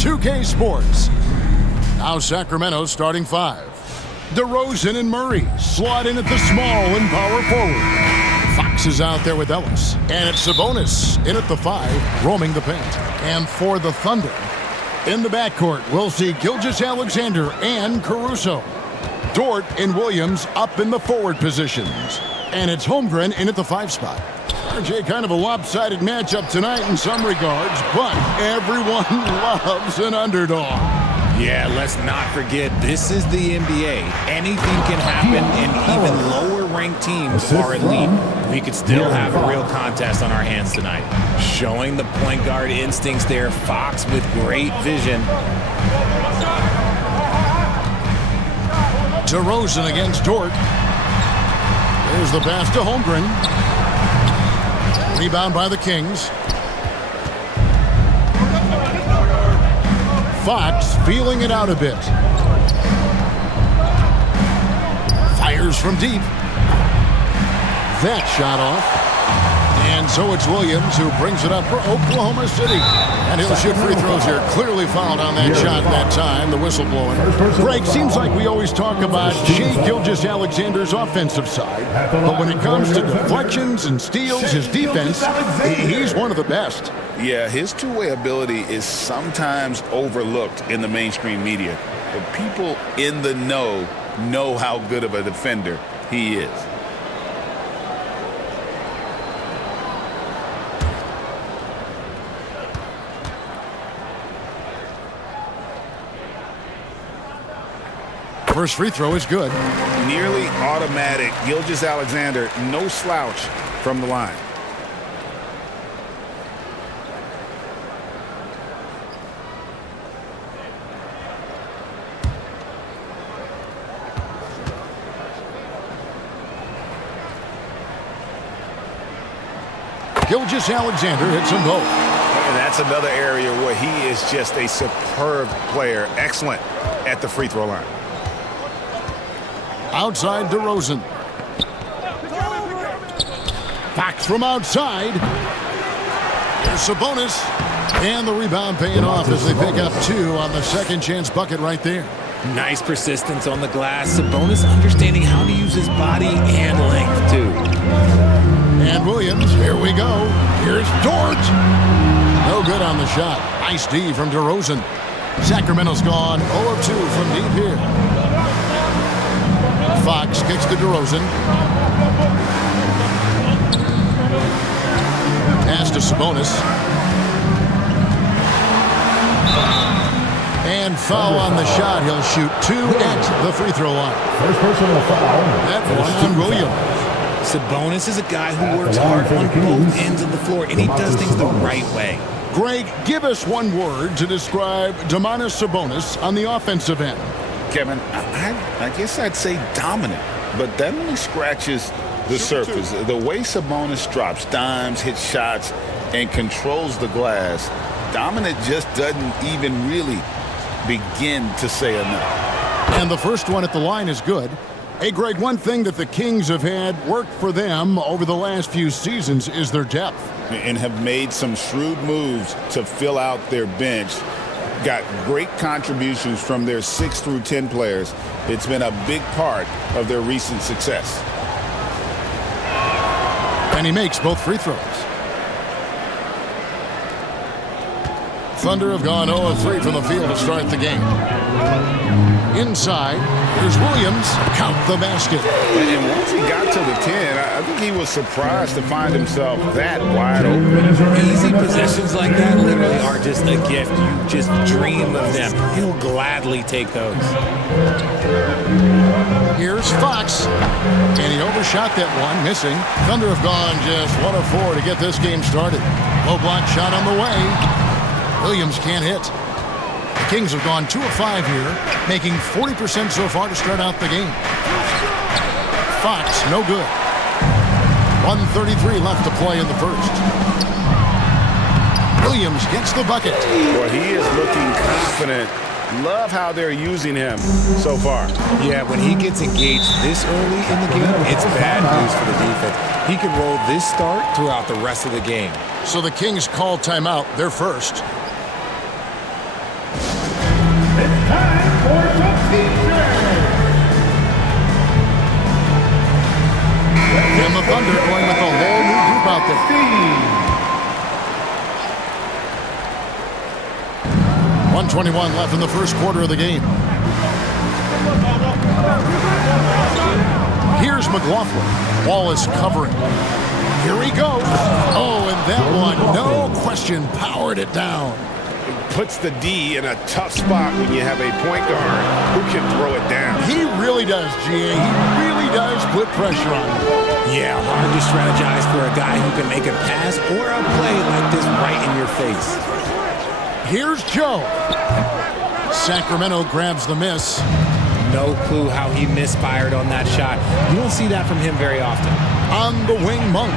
2K Sports. Now Sacramento's starting five. DeRozan and Murray slot in at the small and power forward. Fox is out there with Ellis. And it's Sabonis in at the five, roaming the paint. And for the Thunder, in the backcourt, we'll see Gilgeous-Alexander and Caruso. Dort and Williams up in the forward positions. And it's Holmgren in at the five spot. RJ, kind of a lopsided matchup tonight in some regards, but everyone loves an underdog. Yeah, let's not forget, this is the NBA. Anything can happen, and even lower-ranked teams are elite. We could still have a real contest on our hands tonight. Showing the point guard instincts there, Fox with great vision. DeRozan against Dort. There's the pass to Holmgren. Rebound by the Kings. Fox feeling it out a bit. Fires from deep. That shot off. And so it's Williams who brings it up for Oklahoma City. And he'll shoot free throws here. Clearly fouled on that shot that time, the whistle blowing. Greg, seems like we always talk about Shai Gilgeous-Alexander's offensive side. But when it comes to deflections and steals, his defense, he's one of the best. Yeah, his two-way ability is sometimes overlooked in the mainstream media. But people in the know how good of a defender he is. First free throw is good. Nearly automatic. Gilgeous-Alexander, no slouch from the line. Gilgeous-Alexander hits them both. And that's another area where he is just a superb player. Excellent at the free throw line. Outside DeRozan. Fox from outside. Here's Sabonis. And the rebound paying off as they pick up two on the second chance bucket right there. Nice persistence on the glass. Sabonis understanding how to use his body and length, too. And Williams, here we go. Here's Dort. No good on the shot. Nice D from DeRozan. Sacramento's gone 0 of 2 from deep here. Fox kicks to DeRozan. Pass to Sabonis. And foul on the shot. He'll shoot two at the free throw line. First personal foul. That one on Williams. Sabonis is a guy who works hard on both ends of the floor, and he does things the right way. Greg, give us one word to describe Domantas Sabonis on the offensive end. Kevin, I guess I'd say dominant, but that only scratches the surface. The way Sabonis drops dimes, hits shots, and controls the glass, dominant just doesn't even really begin to say enough. And the first one at the line is good. Hey, Greg, one thing that the Kings have had work for them over the last few seasons is their depth. And have made some shrewd moves to fill out their bench. Got great contributions from their 6 through 10 players. It's been a big part of their recent success. And he makes both free throws. Thunder have gone 0 of 3 from the field to start the game. Inside, here's Williams. Count the basket. And once he got to the 10, I think he was surprised to find himself that wide open. Easy possessions like that literally are just a gift. You just dream of them. He'll gladly take those. Here's Fox. And he overshot that one, missing. Thunder have gone just 1 of 4 to get this game started. Low block shot on the way. Williams can't hit. The Kings have gone 2 of 5 here, making 40% so far to start out the game. Fox, no good. 1:33 left to play in the first. Williams gets the bucket. Well, he is looking confident. Love how they're using him so far. Yeah, when he gets engaged this early in the game, it's bad news for the defense. He can roll this start throughout the rest of the game. So the Kings call timeout, their first. 1:21 left in the first quarter of the game. Here's McLaughlin. Wallace covering. Here he goes. Oh, and that one, no question, powered it down. Puts the D in a tough spot when you have a point guard who can throw it down. He really does, GA. He really does put pressure on him. Yeah, hard to strategize for a guy who can make a pass or a play like this right in your face. Here's Joe. Sacramento grabs the miss. No clue how he misfired on that shot. You don't see that from him very often. On the wing, Monk.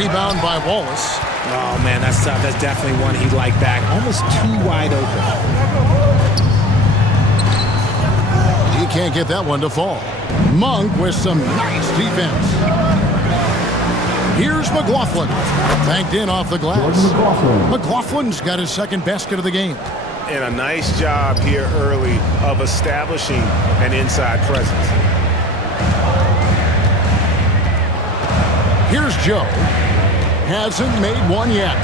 Rebound by Wallace. Oh, man, that's tough. That's definitely one he'd like back. Almost too wide open. He can't get that one to fall. Monk with some nice defense. Here's McLaughlin. Banked in off the glass. McLaughlin's got his second basket of the game. And a nice job here early of establishing an inside presence. Here's Joe. Hasn't made one yet.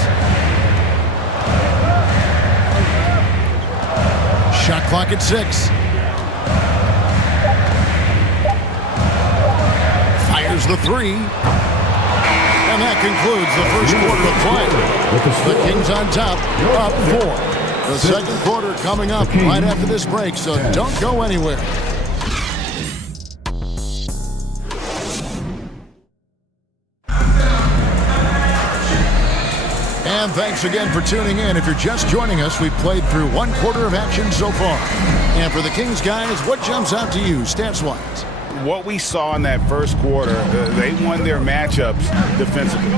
Shot clock at 6. Fires the 3. And that concludes the first quarter of play. The Kings on top, up 4. The second quarter coming up right after this break, so don't go anywhere. And thanks again for tuning in. If you're just joining us, we've played through one quarter of action so far. And for the Kings guys, what jumps out to you stats-wise? What we saw in that first quarter, they won their matchups defensively.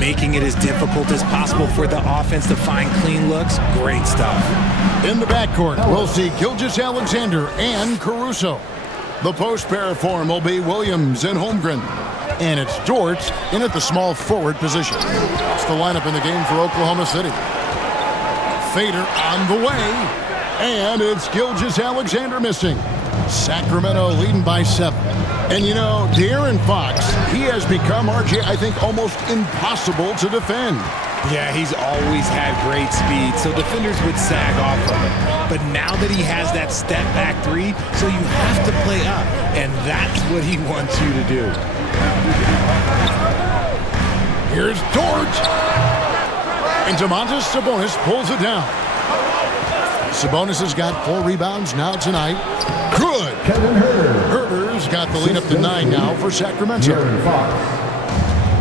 Making it as difficult as possible for the offense to find clean looks. Great stuff. In the backcourt, we'll see Gilgeous-Alexander and Caruso. The post pair form will be Williams and Holmgren. And it's Dort in at the small forward position. That's the lineup in the game for Oklahoma City. Fader on the way. And it's Gilgeous-Alexander missing. Sacramento leading by 7. And you know, De'Aaron Fox, he has become, RJ, I think, almost impossible to defend. Yeah, he's always had great speed, so defenders would sag off of him. But now that he has that step-back 3, so you have to play up, and that's what he wants you to do. Here's Dort. And Domantas Sabonis pulls it down. Sabonis has got 4 rebounds now tonight. Good. Herter's got the lead up to 9 now for Sacramento.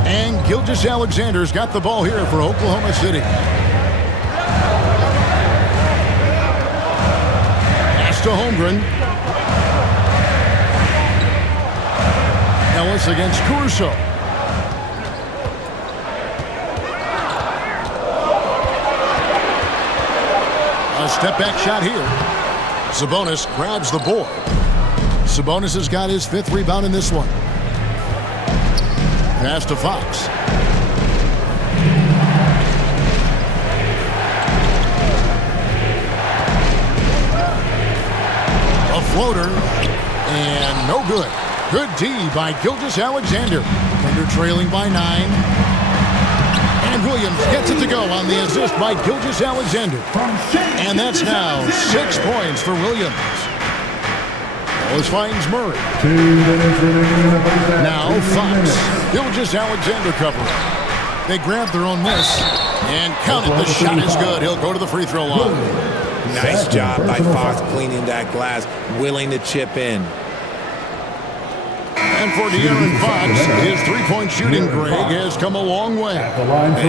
And Gilgeous-Alexander's got the ball here for Oklahoma City. Pass to Holmgren. Ellis against Caruso. A step-back shot here. Sabonis grabs the board. Sabonis has got his 5th rebound in this one. Pass to Fox. A floater. And no good. Good D by Gilgeous-Alexander. Thunder trailing by 9. And Williams gets it to go on the assist by Gilgeous-Alexander. And that's now 6 points for Williams. Wallace finds Murray. Now Fox. Gilgeous-Alexander covering. They grab their own miss. And count it. The shot is good. He'll go to the free throw line. Nice job by Fox cleaning that glass, willing to chip in. And for De'Aaron Fox, his three-point shooting, Greg, has come a long way.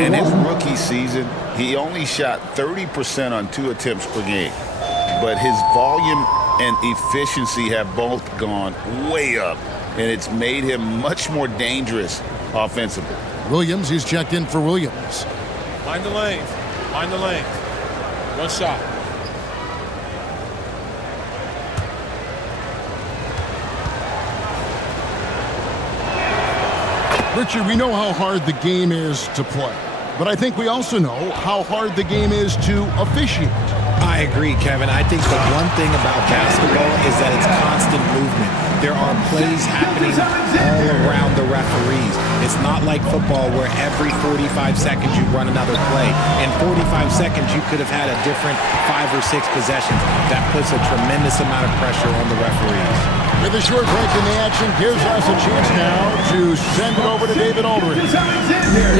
In his rookie season, he only shot 30% on 2 attempts per game. But his volume and efficiency have both gone way up, and it's made him much more dangerous offensively. Williams, he's checked in for Williams. Mind the lanes. Mind the lanes. One shot. Richard, we know how hard the game is to play, but I think we also know how hard the game is to officiate. I agree, Kevin. I think the one thing about basketball is that it's constant movement. There are plays happening all around the referees. It's not like football where every 45 seconds you run another play. In 45 seconds, you could have had a different 5 or 6 possessions. That puts a tremendous amount of pressure on the referees. With a short break in the action, gives us a chance now to send it over to David Aldridge.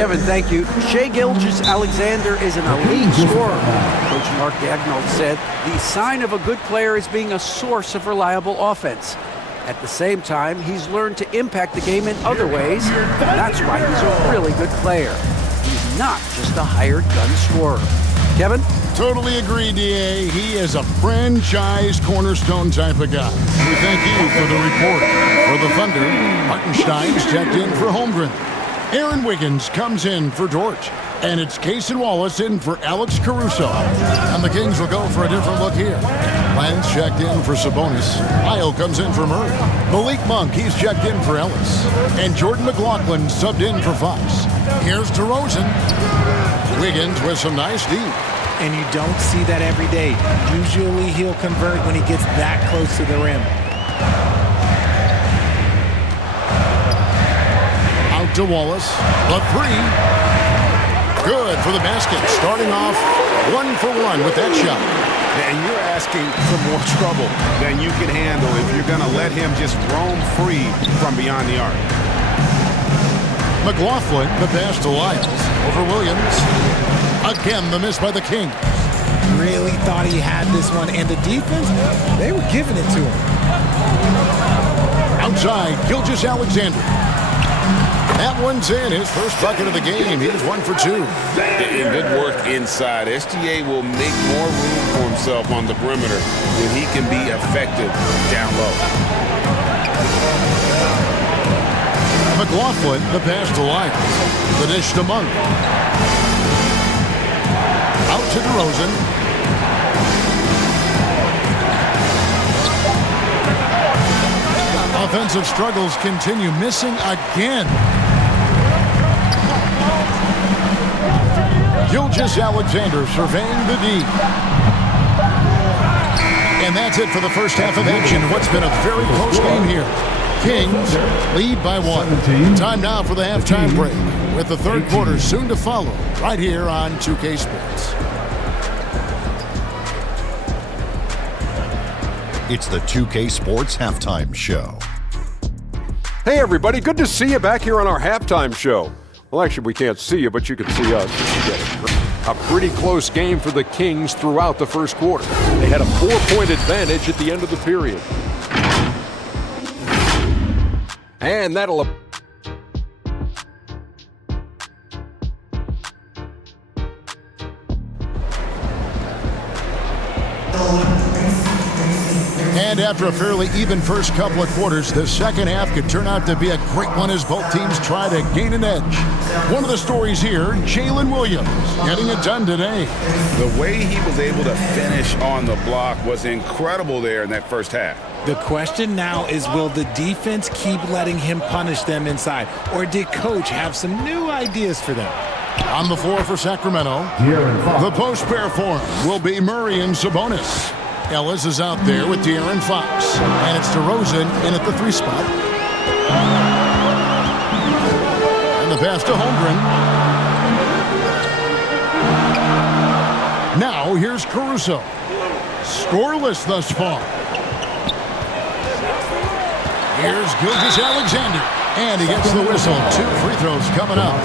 Kevin, thank you. Shai Gilgeous-Alexander is an elite scorer. Coach Mark Daigneault said the sign of a good player is being a source of reliable offense. At the same time, he's learned to impact the game in other ways, and that's why he's a really good player. He's not just a hired gun scorer. Kevin? Totally agree, D.A. He is a franchise cornerstone type of guy. We thank you for the report. For the Thunder, Hartenstein's checked in for Holmgren. Aaron Wiggins comes in for Dort. And it's Cason Wallace in for Alex Caruso. And the Kings will go for a different look here. Lance checked in for Sabonis. Isle comes in for Murray. Malik Monk, he's checked in for Ellis. And Jordan McLaughlin subbed in for Fox. Here's DeRozan. Wiggins with some nice D. And you don't see that every day. Usually he'll convert when he gets that close to the rim. Out to Wallace. The three. Good for the basket. Starting off 1 for 1 with that shot. And you're asking for more trouble than you can handle if you're going to let him just roam free from beyond the arc. McLaughlin, the pass to Lyles. Over Williams. Again, the miss by the King. Really thought he had this one. And the defense, they were giving it to him. Outside, Gilgeous-Alexander. That one's in. His first bucket of the game. He's 1 for 2. And good work inside. SGA will make more room for himself on the perimeter when he can be effective down low. McLaughlin, the pass to Lyles. The dish to Monk. Out to DeRozan. Offensive struggles continue. Missing again. Gilgeous-Alexander surveying the D. And that's it for the first half of action. What's been a very close game here. Kings lead by 1. Time now for the halftime break, with the third quarter soon to follow, right here on 2K Sports. It's the 2K Sports Halftime Show. Hey everybody, good to see you back here on our halftime show. Well, actually, we can't see you, but you can see us. You get it. A pretty close game for the Kings throughout the first quarter. They had a 4-point advantage at the end of the period. And that'll... And after a fairly even first couple of quarters, the second half could turn out to be a great one as both teams try to gain an edge. One of the stories here, Jalen Williams getting it done today. The way he was able to finish on the block was incredible there in that first half. The question now is, will the defense keep letting him punish them inside? Or did Coach have some new ideas for them? On the floor for Sacramento, the post pair form will be Murray and Sabonis. Ellis is out there with De'Aaron Fox. And it's DeRozan in at the 3 spot. And the pass to Holmgren. Now here's Caruso. Scoreless thus far. Here's Gilgeous-Alexander. And he gets the whistle. 2 free throws coming up.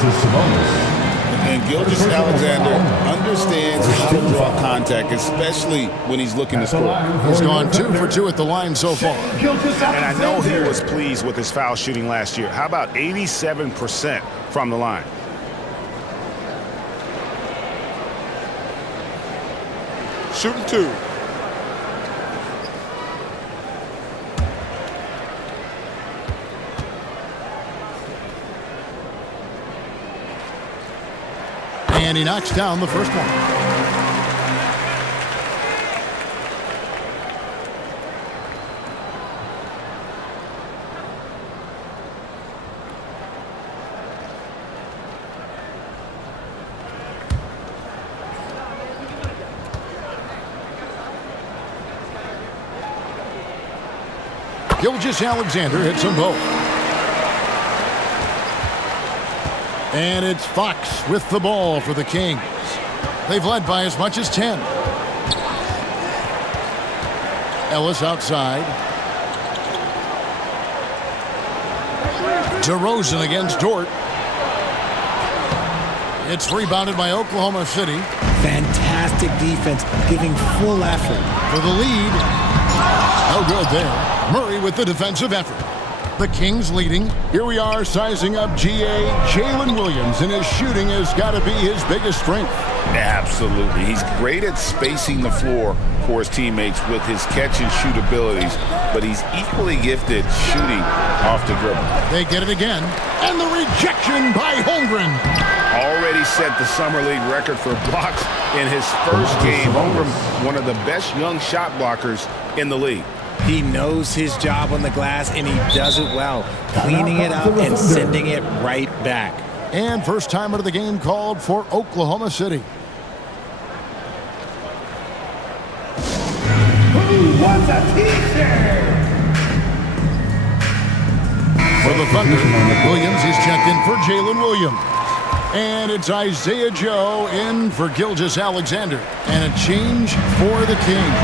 And Gilgeous-Alexander understands how to draw contact, especially when he's looking to score. He's gone 2 for 2 at the line so far. And I know he was pleased with his foul shooting last year. How about 87% from the line? Shooting 2. And he knocks down the first one. Gilgeous-Alexander hits them both. And it's Fox with the ball for the Kings. They've led by as much as 10. Ellis outside. DeRozan against Dort. It's rebounded by Oklahoma City. Fantastic defense, giving full effort. For the lead. No good there. Murray with the defensive effort. The Kings leading. Here we are sizing up GA Jalen Williams, and his shooting has got to be his biggest strength. Absolutely. He's great at spacing the floor for his teammates with his catch and shoot abilities, but he's equally gifted shooting off the dribble. They get it again, and the rejection by Holmgren. Already set the Summer League record for blocks in his first game. Holmgren, one of the best young shot blockers in the league. He knows his job on the glass, and he does it well, cleaning it up and sending it right back. And first time out of the game called for Oklahoma City. Who wants a t-shirt? For the Thunder, Williams is checked in for Jalen Williams. And it's Isaiah Joe in for Gilgeous-Alexander. And a change for the Kings.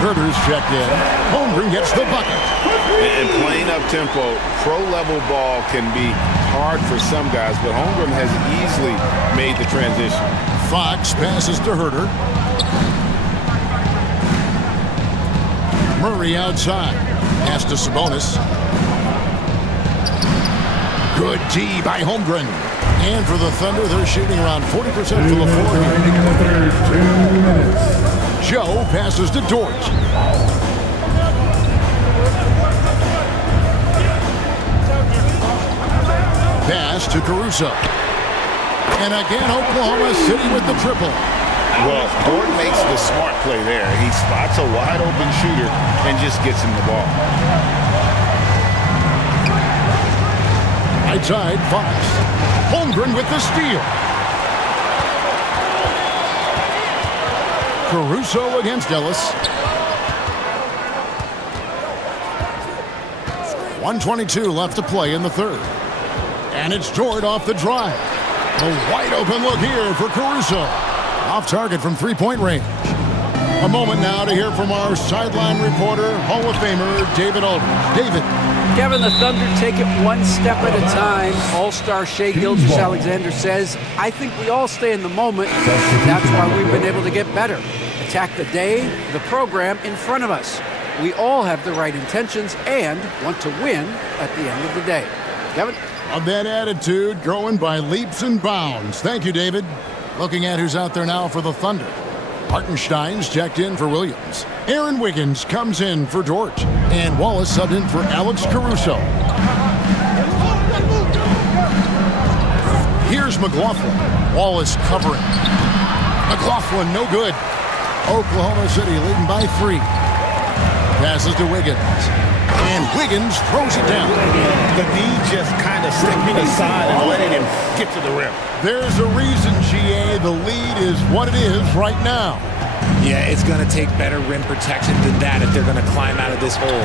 Herter's checked in. Holmgren gets the bucket. And playing up-tempo, pro-level ball can be hard for some guys, but Holmgren has easily made the transition. Fox passes to Herter. Murray outside. Pass to Sabonis. Good D by Holmgren. And for the Thunder, they're shooting around 40% from the floor here. Joe passes to Dort. Pass to Caruso. And again, Oklahoma City with the triple. Well, Dort makes the smart play there. He spots a wide-open shooter and just gets him the ball. Right side, Fox. Holmgren with the steal. Caruso against Ellis. 1:22 left to play in the third. And it's Dort off the drive. A wide open look here for Caruso. Off target from three-point range. A moment now to hear from our sideline reporter, Hall of Famer David Aldridge. David. Kevin, the Thunder take it one step at a time. All-star Shai Gilgeous-Alexander says, I think we all stay in the moment. That's why we've been able to get better. Attack the day, the program in front of us. We all have the right intentions and want to win at the end of the day. Kevin? Of that attitude growing by leaps and bounds. Thank you, David. Looking at who's out there now for the Thunder. Hartenstein's checked in for Williams. Aaron Wiggins comes in for Dort. And Wallace subbed in for Alex Caruso. Here's McLaughlin. Wallace covering. McLaughlin no good. Oklahoma City leading by 3. Passes to Wiggins. And Wiggins throws it down. The D just kind of stepping aside and letting him get to the rim. There's a reason, GA, the lead is what it is right now. Yeah, it's going to take better rim protection than that if they're going to climb out of this hole.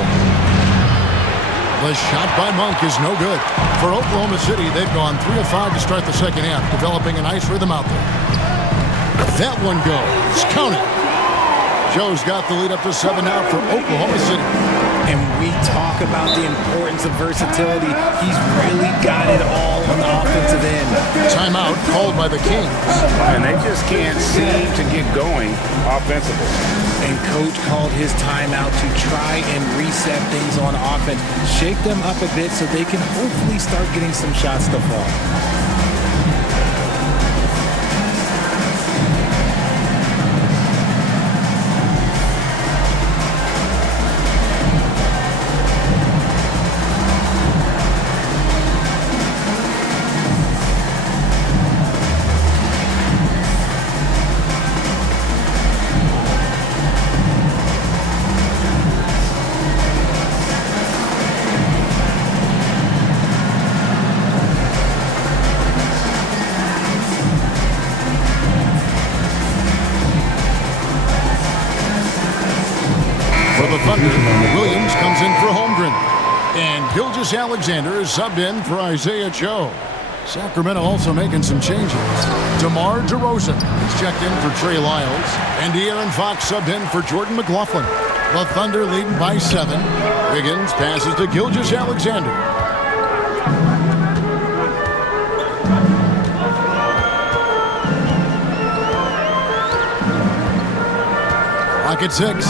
The shot by Monk is no good. For Oklahoma City, they've gone 3 of 5 to start the second half, developing a nice rhythm out there. That one goes. Count it. Joe's got the lead up to 7 now for Oklahoma City. And we talk about the importance of versatility. He's really got it all on the offensive end. Timeout called by the Kings. And they just can't seem to get going offensively. And Coach called his timeout to try and reset things on offense. Shake them up a bit so they can hopefully start getting some shots to fall. For the Thunder, Williams comes in for Holmgren. And Gilgeous-Alexander is subbed in for Isaiah Joe. Sacramento also making some changes. DeMar DeRozan is checked in for Trey Lyles. And De'Aaron Fox subbed in for Jordan McLaughlin. The Thunder leading by 7. Wiggins passes to Gilgeous-Alexander. Clock at 6.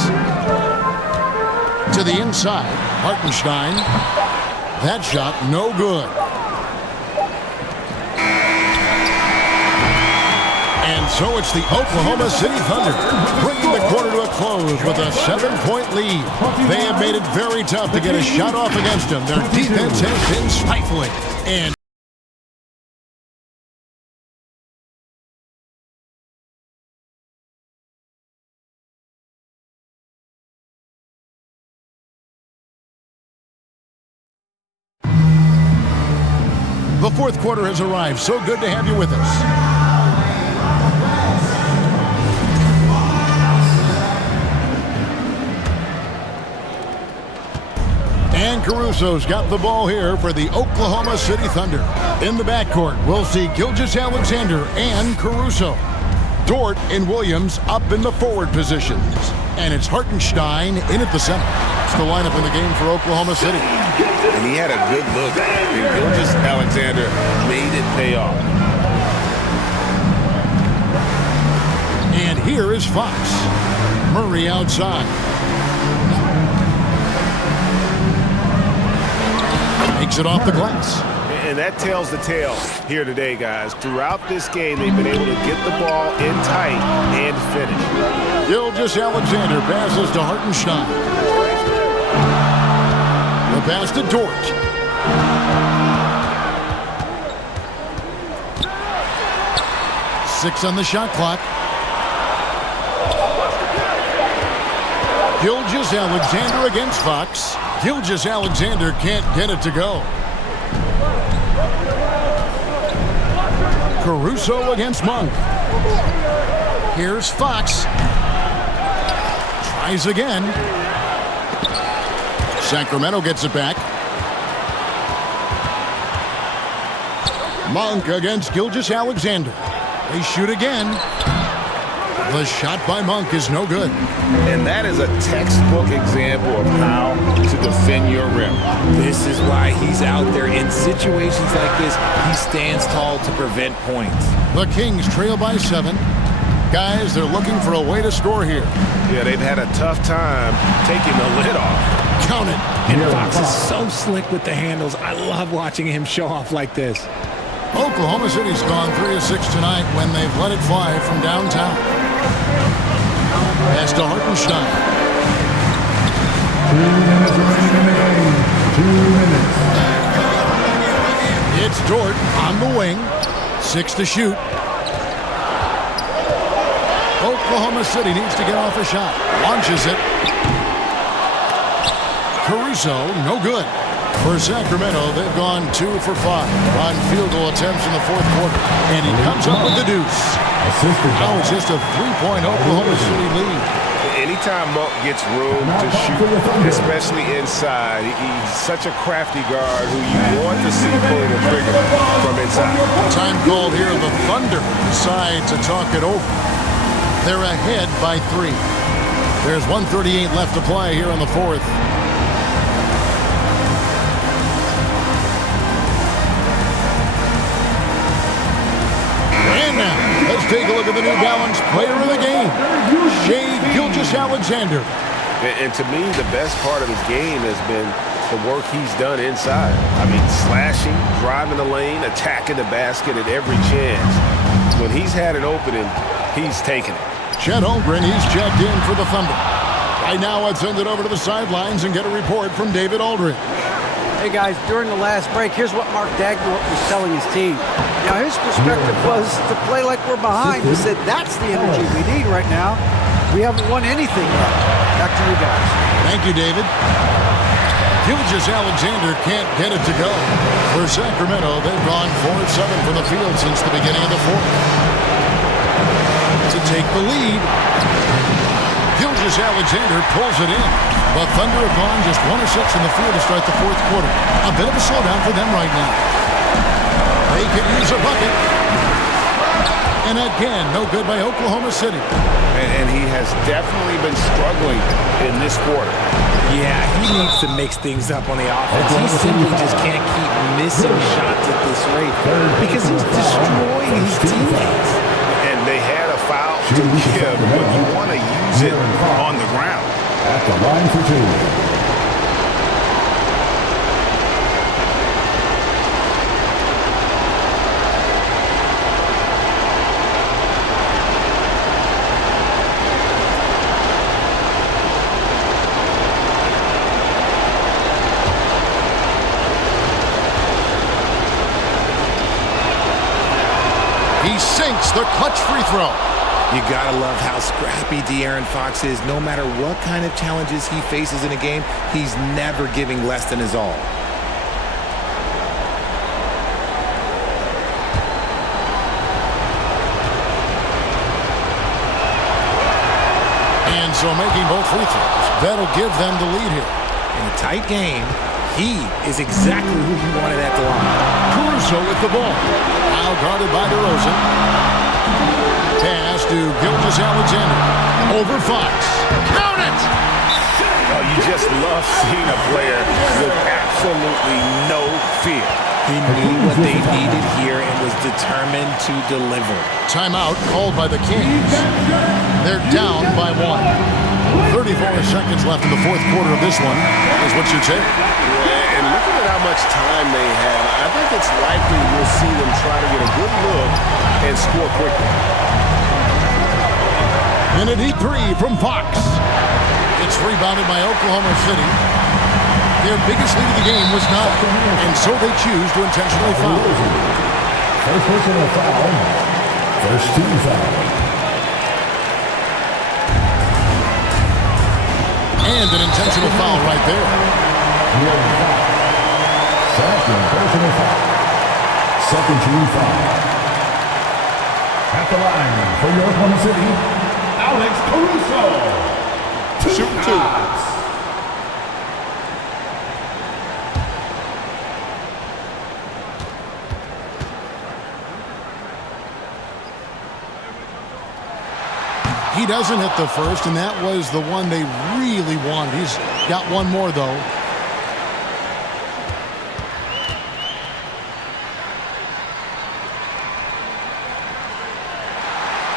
To the inside, Hartenstein. That shot no good. And so it's the Oklahoma City Thunder bringing the quarter to a close with a 7-point lead. They have made it very tough to get a shot off against them. Their defense has been stifling. And the fourth quarter has arrived. So good to have you with us. And Caruso's got the ball here for the Oklahoma City Thunder. In the backcourt, we'll see Gilgeous-Alexander and Caruso. Dort and Williams up in the forward positions. And it's Hartenstein in at the center. It's the lineup in the game for Oklahoma City. And he had a good look. And Gilgeous-Alexander made it pay off. And here is Fox. Murray outside. Makes it off the glass. And that tells the tale here today, guys. Throughout this game, they've been able to get the ball in tight and finish. Gilgeous-Alexander passes to Hartenstein. The pass to Dort. Six on the shot clock. Gilgeous-Alexander against Fox. Gilgeous-Alexander can't get it to go. Caruso against Monk. Here's Fox. Tries again. Sacramento gets it back. Monk against Gilgeous-Alexander. They shoot again. The shot by Monk is no good. And that is a textbook example of how to defend your rim. This is why he's out there in situations like this. He stands tall to prevent points. The Kings trail by 7. Guys, they're looking for a way to score here. Yeah, they've had a tough time taking the lid off. Count it. And Fox is so slick with the handles. I love watching him show off like this. Oklahoma City's gone 3 of 6 tonight when they've let it fly from downtown. Pass to Hartenstein. 2 minutes remaining in the game. 2 minutes. It's Dort on the wing. 6 to shoot. Oklahoma City needs to get off a shot. Launches it. Caruso, no good. For Sacramento, they've gone 2 for 5 on field goal attempts in the fourth quarter. And he comes up with the deuce. Now it's just a 3-point Oklahoma City lead. Anytime Monk gets room to shoot, especially inside, he's such a crafty guard who you want to see pulling the trigger from inside. Time called here. The Thunder decide to talk it over. They're ahead by 3. There's 1:38 left to play here in the fourth. And now, let's take a look at the New Balance player of the game, Shai Gilgeous-Alexander. And to me, the best part of his game has been the work he's done inside. I mean, slashing, driving the lane, attacking the basket at every chance. When he's had an opening, he's taken it. Chet Holmgren, he's checked in for the Thunder. Right now, let's send it over to the sidelines and get a report from David Aldridge. Hey guys, during the last break, here's what Mark Daigneault was telling his team. Now his perspective was to play like we're behind. He said that's the energy we need right now. We haven't won anything yet. Back to you guys. Thank you, David. Gilgeous-Alexander can't get it to go. For Sacramento, they've gone 4 of 7 from the field since the beginning of the fourth. To take the lead. Gilgeous-Alexander pulls it in. The Thunder have gone just 1 of 6 in the field to start the fourth quarter. A bit of a slowdown for them right now. They could use a bucket. And again, no good by Oklahoma City. And he has definitely been struggling in this quarter. Yeah, he needs to mix things up on the offense. He simply just can't keep missing shots at this rate because he's destroying his teammates. And they had a foul to give, but you want to use it on the ground. At the line for two. He sinks the clutch free throw. You gotta love how scrappy De'Aaron Fox is. No matter what kind of challenges he faces in a game, he's never giving less than his all. And so making both free throws, that'll give them the lead here. In a tight game, he is exactly who he wanted at the line. Caruso with the ball. Now guarded by DeRozan. Pass to Gilgeous-Alexander. Over Fox. Count it! Oh, you just love seeing a player with absolutely no fear. He knew what they needed here and was determined to deliver. Timeout called by the Kings. They're down by 1. 34 seconds left in the fourth quarter of this one is what you take. And looking at how much time they have, I think it's likely we'll see them try to get a good look and score quickly. And a deep three from Fox. It's rebounded by Oklahoma City. Their biggest lead of the game was not, and so they choose to intentionally foul. First personal foul. First team foul. And an intentional foul right there. Second personal foul. Second team foul. At the line for your Oklahoma City, Alex Caruso. Shoot two. He doesn't hit the first, and that was the one they really wanted. He's got one more, though.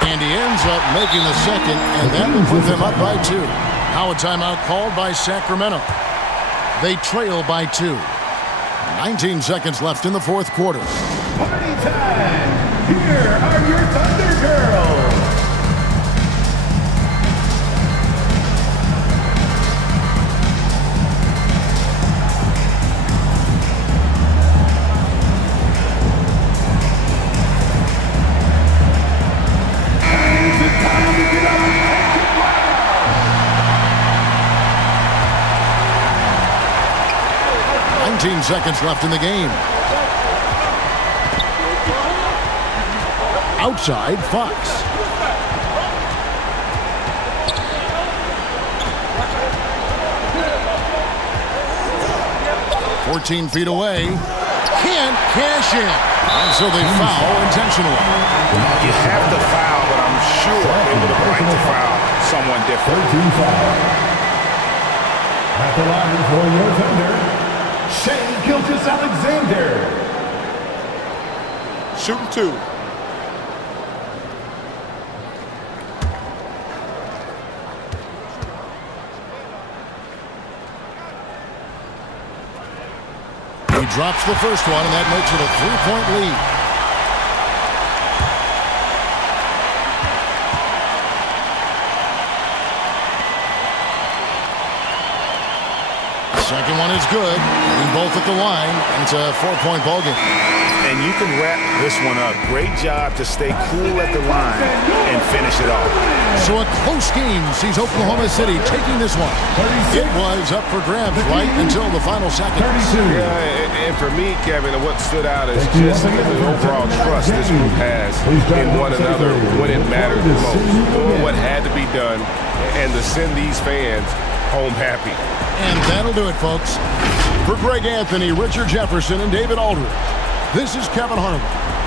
And he ends up making the second, and that will put them up by 2. Now a timeout called by Sacramento. They trail by 2. 19 seconds left in the fourth quarter. Party time! Here are your Thunder Girls! And it's time to get up and get wild! 19 seconds left in the game. Outside, Fox. "14 feet away. Can't cash in. And so they foul intentionally. You have the foul, but I'm sure they would have liked to foul someone different. 13 foul. At the line for your Thunder, Shai Gilgeous-Alexander. Shooting 2. He drops the first one, and that makes it a 3-point lead. Second one is good. And both at the line. And it's a 4-point ball game. And you can wrap this one up. Great job to stay cool at the line and finish it off. So a close game sees Oklahoma City taking this one. It was up for grabs right until the final seconds. Yeah, and for me, Kevin, what stood out is just the overall trust this group has in one another when it mattered the most. What had to be done and to send these fans home happy. And that'll do it, folks. For Greg Anthony, Richard Jefferson, and David Aldridge, this is Kevin Harlan.